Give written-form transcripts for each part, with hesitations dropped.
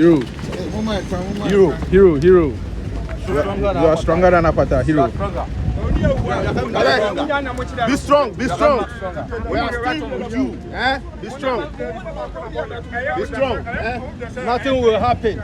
Hero. Hero. You are stronger than Apata. Hero. Be strong. We are still with you. Be strong. Nothing will happen.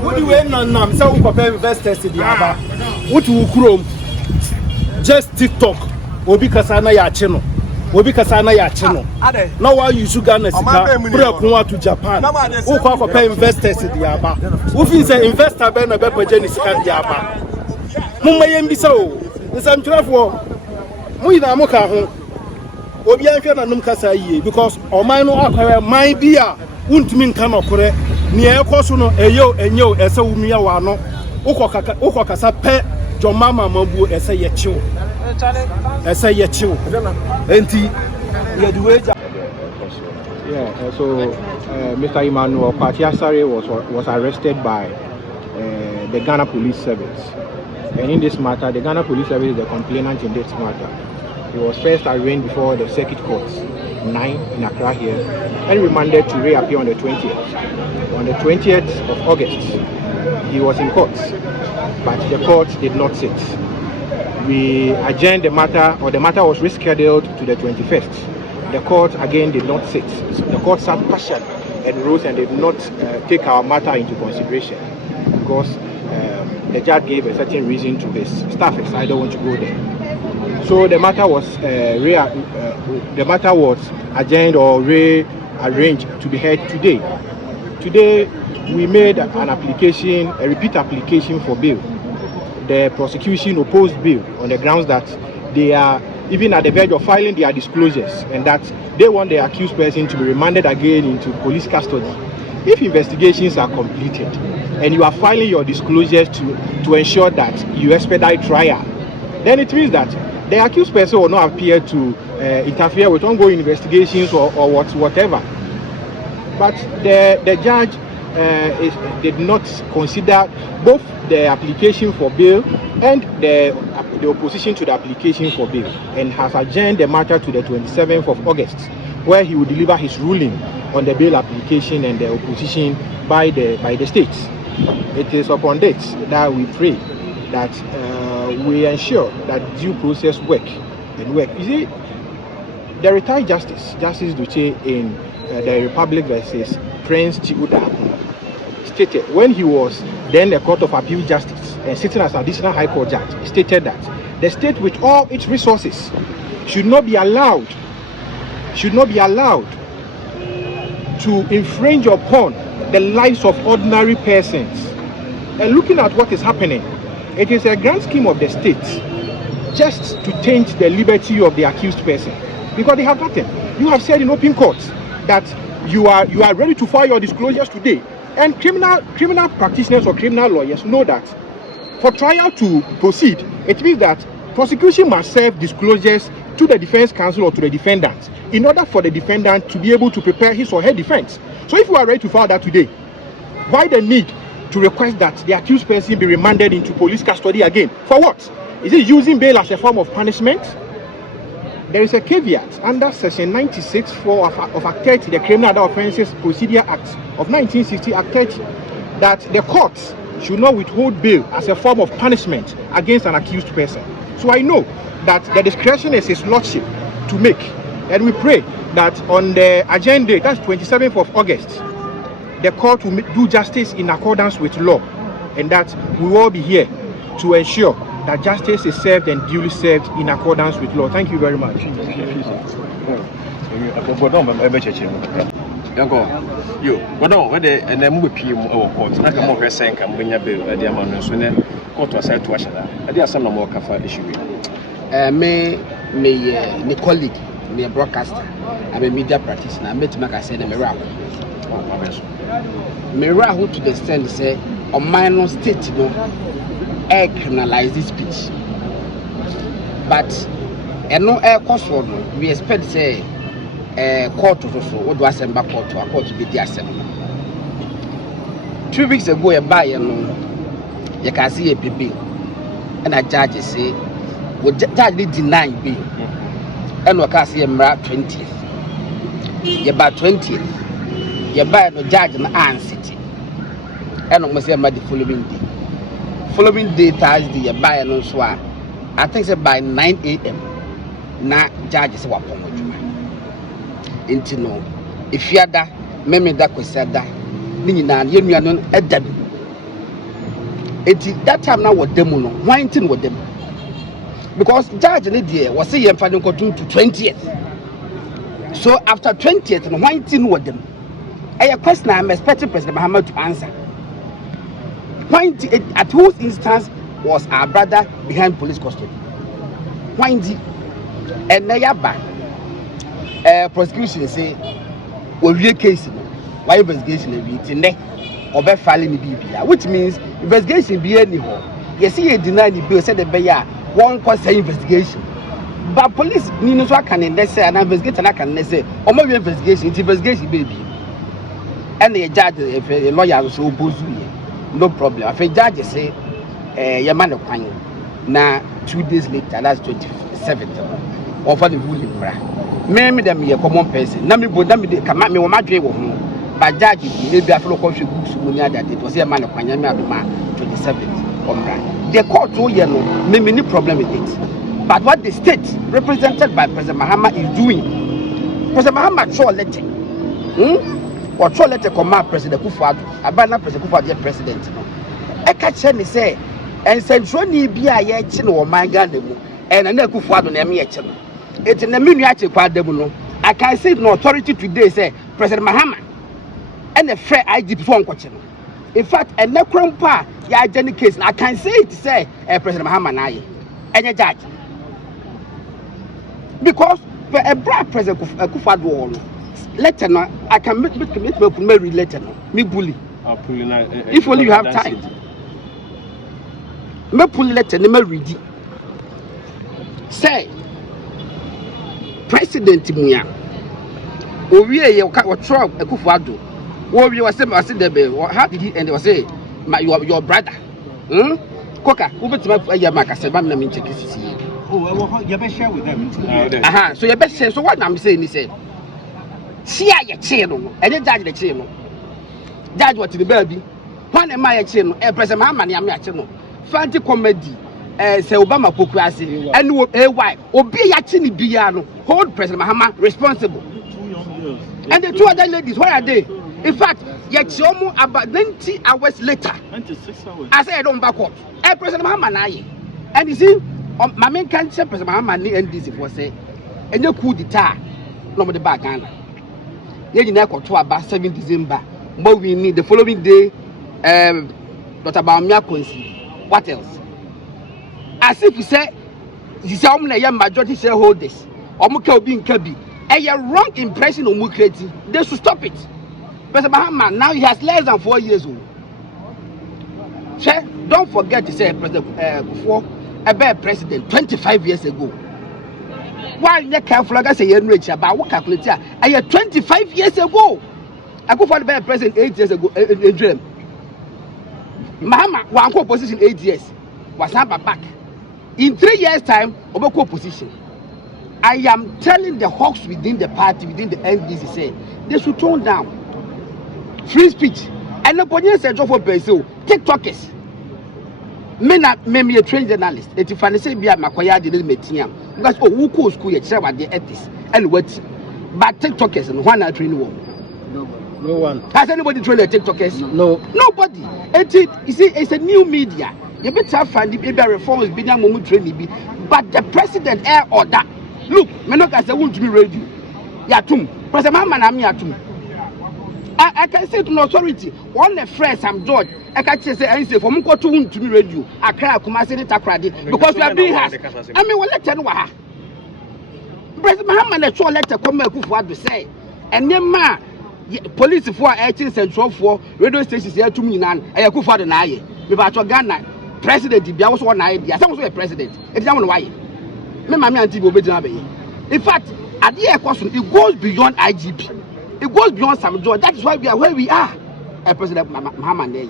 What do you want? So we prepare investors in the Aba. What you chrome? Just TikTok. Obi kasana ya channel. Now why you should Ghana sika? Bro, to Japan. Who can prepare investors in the Aba? Who thinks an investor be na be purchase sika in the Aba? Mumma yembisa o. Nsam trafo. Mu ina mo ka ho. Obi anhwe na num kasa yie because oman no akwara man bia untumi nka no kore ne ekoso no enyo ese wumia wa no ukọ kasa pe jomama mabu ese ye chiwo enti ye the way. Yeah, so Mr. Emmanuel Patiasare was arrested by the Ghana Police Service, and in this matter the Ghana Police Service is the complainant in this matter. He was first arraigned before the Circuit Court 9 in Accra here and remanded to reappear on the 20th. On the 20th of August, he was in court, but the court did not sit. We adjourned the matter, or the matter was rescheduled to the 21st. The court again did not sit. So the court sat partially and rose and did not take our matter into consideration because the judge gave a certain reason to his staff. I don't want to go there. So the matter was adjourned or rearranged to be heard today. Today we made an application, a repeat application for bail. The prosecution opposed bail on the grounds that they are even at the verge of filing their disclosures and that they want the accused person to be remanded again into police custody. If investigations are completed and you are filing your disclosures to ensure that you expedite trial, then it means that the accused person will not appear to interfere with ongoing investigations or whatever. But the judge did not consider both the application for bail and the opposition to the application for bail and has adjourned the matter to the 27th of August, where he will deliver his ruling on the bail application and the opposition by the states. It is upon this that we pray that we ensure that due process work. You see, the retired Justice Duche in the Republic versus Prince Chiuda stated when he was then the Court of Appeal Justice and sitting as additional High Court judge, stated that the state with all its resources should not be allowed to infringe upon the lives of ordinary persons. And looking at what is happening, it is a grand scheme of the state just to taint the liberty of the accused person because they have nothing. You have said in open court that you are ready to file your disclosures today, and criminal practitioners or criminal lawyers know that for trial to proceed, it means that prosecution must serve disclosures to the defense counsel or to the defendant in order for the defendant to be able to prepare his or her defense. So if you are ready to file that today, why the need to request that the accused person be remanded into police custody again? For what? Is it using bail as a form of punishment? There is a caveat under Section 96(4) of Act 30, the Criminal Other Offences Procedure Act of 1960, Act 30, that the courts should not withhold bail as a form of punishment against an accused person. So I know that the discretion is his lordship to make, and we pray that on the agenda, that's 27th of August, the court will do justice in accordance with law, and that we will all be here to ensure that justice is served and duly served in accordance with law. Thank you very much. Me colleague, me a broadcaster, I'm a media practitioner. I met him, I said, Miracle to the extent say on minor state, no, criminalize this speech. but no air cost no we expect say court to so what do assemble court to a court to be the assembly 2 weeks ago you buy no you can see a baby and a judge say would judge deny bail and we can see a 20th you buy 20th you buy no judge in Ann City and we say about the following day Thursday you buy no so I think say by 9 a.m. na judge say wapon odwuma enti no efiada meme da kwesada ni nyina ye nua no edam enti that time na wodam no why tin wodam because judge ne there was say yemfa no to 20th so after 20th no why tin wodam a question I'm expecting President Muhammad to answer why at whose instance was our brother behind police custody why and now prosecution say we real case why investigation be today or be filing the BBA which means investigation be anyhow you see you deny the bill said the bear one cause investigation but police ni no so can say an investigator na can say or maybe investigation baby and the judge if a lawyer so oppose no problem if a judge say your man kwan na 2 days later that's 27th over the ruling me them a common person na me boda me kama me wo madwe wo ho ba judge bi be afro ko hwe books mu ni ada it was a man kwanya me adoma 27th omra the court o ye no me ni problem with it but what the state represented by President Mahama is doing President Mahama show letter or show letter come President Kufuado abana President Kufuado president no e ka che ni say ensentro ni bi a ye chi no man Ghana mu e na Kufuado na me ye chi no it's in the miniature quadruple. I can say no authority today say President Mahama and the fair IGP for question. In fact, a necron pa ya Jenny case. I can say it say President Mahama na and a judge because a brand President Kufuado letter no I can make me letter no me bully. If only you have time. Me pull letter no me read it. Say President Muya Owie ye what trouble Kufuado Owie was say how did he end was say your brother Koka who bet my Yamaka say na me check see oh you better share with them so you better say so what I'm saying is say see ya channel and the judge the channel judge what the baby when am I channel President Mahama na me channel fancy comedy say Obama pokrasi and why obi ya chi ni bia no hold President Mahama responsible and the 2 other ladies where are they in fact yet about 90 hours later 96 hours I say I don't back up President Mahama na and you see my main can't say President Mahama ni NDC for say and you coup d'etat no the back Ghana ye nyina ko to about 7 December but we need the following day Dr. Bawumia Konsi what else as if you say majority shareholders a wrong impression on Mukreti, they should stop it. President Mahama now he has less than 4 years old. Don't forget to say President before a bad president 25 years ago. Why you careful like I say you're rich about what calculate I 25 years ago. I go for the bad president 8 years ago in dream. Mahama one position 8 years was not back. In 3 years' time, Obeko opposition. I am telling the hawks within the party, within the NDC, say they should tone down free speech. And nobody said job for Brazil. TikTokers. Me a trained journalist. If I say be a Makoya didn't meet him because who could school you share what the ethics and what, but TikTokers and one are trained one. No one has anybody trained the TikTokers. No, nobody. You see, it's a new media. You better find the baby reforms being a moment training, but the president air order. Look, me no can say Wontumi radio. Yatum, President Mahama na me yatum. I can say to an authority, one the friends I'm George. I can say I say for Munko to Wontumi radio. I cry Kumasi the Takradi because we are being asked. I mean, what letter no ha. President Mahama na show letter come Kufuado say, and then ma police for 18 central for radio stations here to me nan. I Kufuado na ye. Me ba to Ghana. President Bia was one idea. Some was a president. It's not why. me mama anti go be in fact at the question it goes beyond IGP, it goes beyond some joy. That is why we are where we are. President Mahama,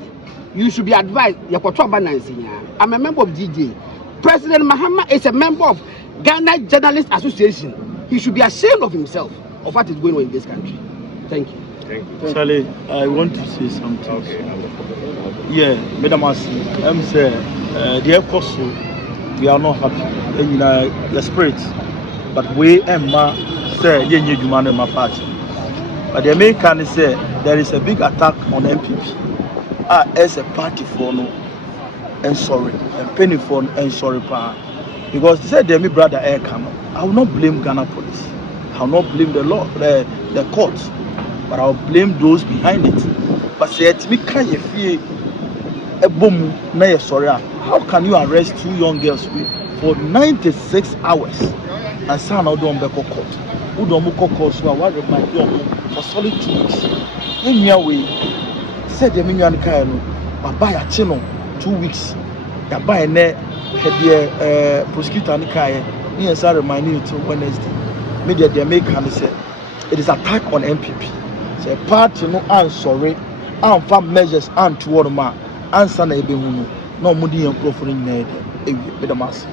you should be advised. I'm a member of DJ. President Mahama is a member of Ghana Journalists Association. He should be ashamed of himself of what is going on in this country. Thank you. Charlie, I want to say something. Okay. Yeah, Madam Asi, I'm saying the apostle, we are not happy. In the spirit, but we Emma say you need to manage my party. But the American say there is a big attack on MPP. As a party for no and sorry, and penny for and sorry, because they said they're my brother air camera. I will not blame Ghana police. I will not blame the law, the courts. But I'll blame those behind it. But say me can you feel a boom na sorry. How can you arrest 2 young girls for 96 hours and say no don be court? Who don't move court so what remind you for solid 2 weeks? In your way, said the million kaino, but buy a channel 2 weeks. That buy a net head prosecutor and kaya. Yes, I remind you to Wednesday. Media they make and say it is attack on MPP. Say party no answer, farm measures and toward ma answer na ebe hunu. No mudi yon profile na ede. Be the mass.